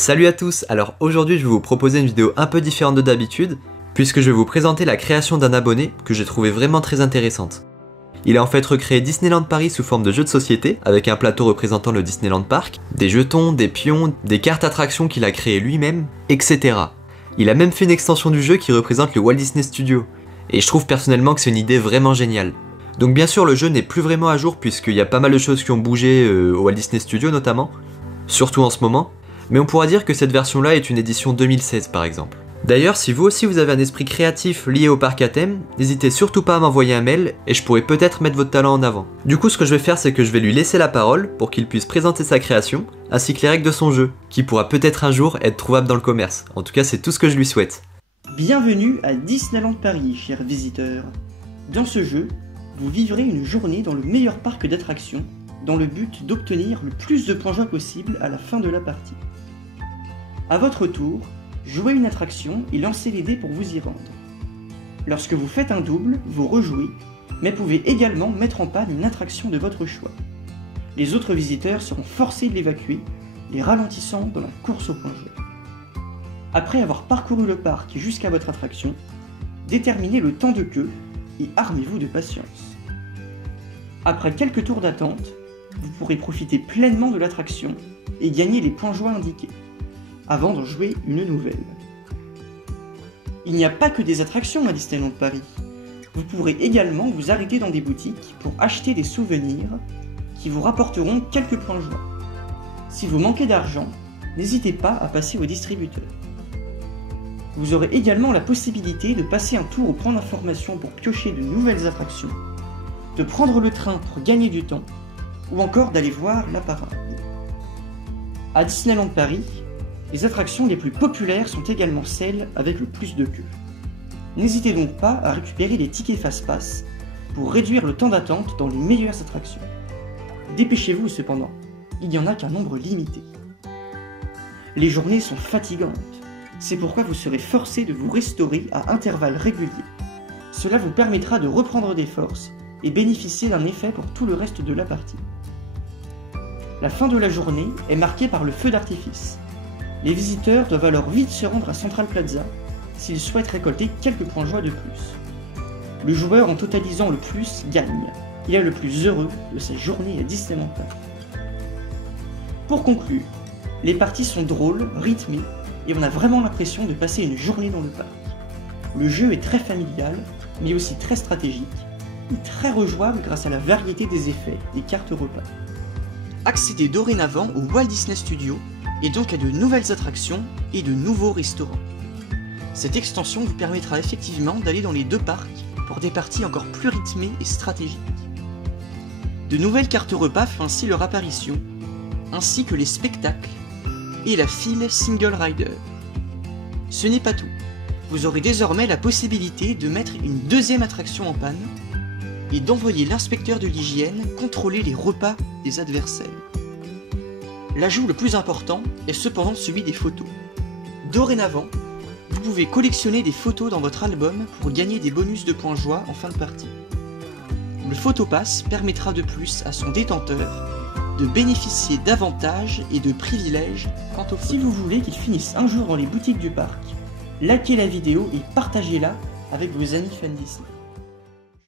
Salut à tous, alors aujourd'hui je vais vous proposer une vidéo un peu différente de d'habitude, puisque je vais vous présenter la création d'un abonné que j'ai trouvé vraiment très intéressante. Il a en fait recréé Disneyland Paris sous forme de jeu de société, avec un plateau représentant le Disneyland Park, des jetons, des pions, des cartes attractions qu'il a créées lui-même, etc. Il a même fait une extension du jeu qui représente le Walt Disney Studio, et je trouve personnellement que c'est une idée vraiment géniale. Donc bien sûr le jeu n'est plus vraiment à jour puisqu'il y a pas mal de choses qui ont bougé au Walt Disney Studio notamment, surtout en ce moment, mais on pourra dire que cette version-là est une édition 2016 par exemple. D'ailleurs, si vous aussi vous avez un esprit créatif lié au parc à thème, n'hésitez surtout pas à m'envoyer un mail et je pourrais peut-être mettre votre talent en avant. Du coup, ce que je vais faire, c'est que je vais lui laisser la parole pour qu'il puisse présenter sa création, ainsi que les règles de son jeu, qui pourra peut-être un jour être trouvable dans le commerce. En tout cas, c'est tout ce que je lui souhaite. Bienvenue à Disneyland Paris, chers visiteurs. Dans ce jeu, vous vivrez une journée dans le meilleur parc d'attractions, dans le but d'obtenir le plus de points joie possible à la fin de la partie. A votre tour, jouez une attraction et lancez les dés pour vous y rendre. Lorsque vous faites un double, vous rejouez, mais pouvez également mettre en panne une attraction de votre choix. Les autres visiteurs seront forcés de l'évacuer, les ralentissant dans la course au point joie. Après avoir parcouru le parc jusqu'à votre attraction, déterminez le temps de queue et armez-vous de patience. Après quelques tours d'attente, vous pourrez profiter pleinement de l'attraction et gagner les points joie indiqués, avant d'en jouer une nouvelle. Il n'y a pas que des attractions à Disneyland Paris. Vous pourrez également vous arrêter dans des boutiques pour acheter des souvenirs qui vous rapporteront quelques points joie. Si vous manquez d'argent, n'hésitez pas à passer au distributeur. Vous aurez également la possibilité de passer un tour au point d'information pour piocher de nouvelles attractions, de prendre le train pour gagner du temps, ou encore d'aller voir la parade. À Disneyland Paris, les attractions les plus populaires sont également celles avec le plus de queue. N'hésitez donc pas à récupérer les tickets fast-pass pour réduire le temps d'attente dans les meilleures attractions. Dépêchez-vous cependant, il n'y en a qu'un nombre limité. Les journées sont fatigantes, c'est pourquoi vous serez forcé de vous restaurer à intervalles réguliers. Cela vous permettra de reprendre des forces et bénéficier d'un effet pour tout le reste de la partie. La fin de la journée est marquée par le feu d'artifice. Les visiteurs doivent alors vite se rendre à Central Plaza s'ils souhaitent récolter quelques points joie de plus. Le joueur en totalisant le plus gagne. Il est le plus heureux de sa journée à Disneyland Paris. Pour conclure, les parties sont drôles, rythmées, et on a vraiment l'impression de passer une journée dans le parc. Le jeu est très familial, mais aussi très stratégique, et très rejouable grâce à la variété des effets des cartes repas. Accédez dorénavant au Walt Disney Studio, et donc à de nouvelles attractions et de nouveaux restaurants. Cette extension vous permettra effectivement d'aller dans les deux parcs pour des parties encore plus rythmées et stratégiques. De nouvelles cartes repas font ainsi leur apparition, ainsi que les spectacles et la file Single Rider. Ce n'est pas tout, vous aurez désormais la possibilité de mettre une deuxième attraction en panne et d'envoyer l'inspecteur de l'hygiène contrôler les repas des adversaires. L'ajout le plus important est cependant celui des photos. Dorénavant, vous pouvez collectionner des photos dans votre album pour gagner des bonus de points joie en fin de partie. Le photopass permettra de plus à son détenteur de bénéficier d'avantages et de privilèges quant aux photos. Si vous voulez qu'il finisse un jour dans les boutiques du parc, likez la vidéo et partagez-la avec vos amis fans Disney.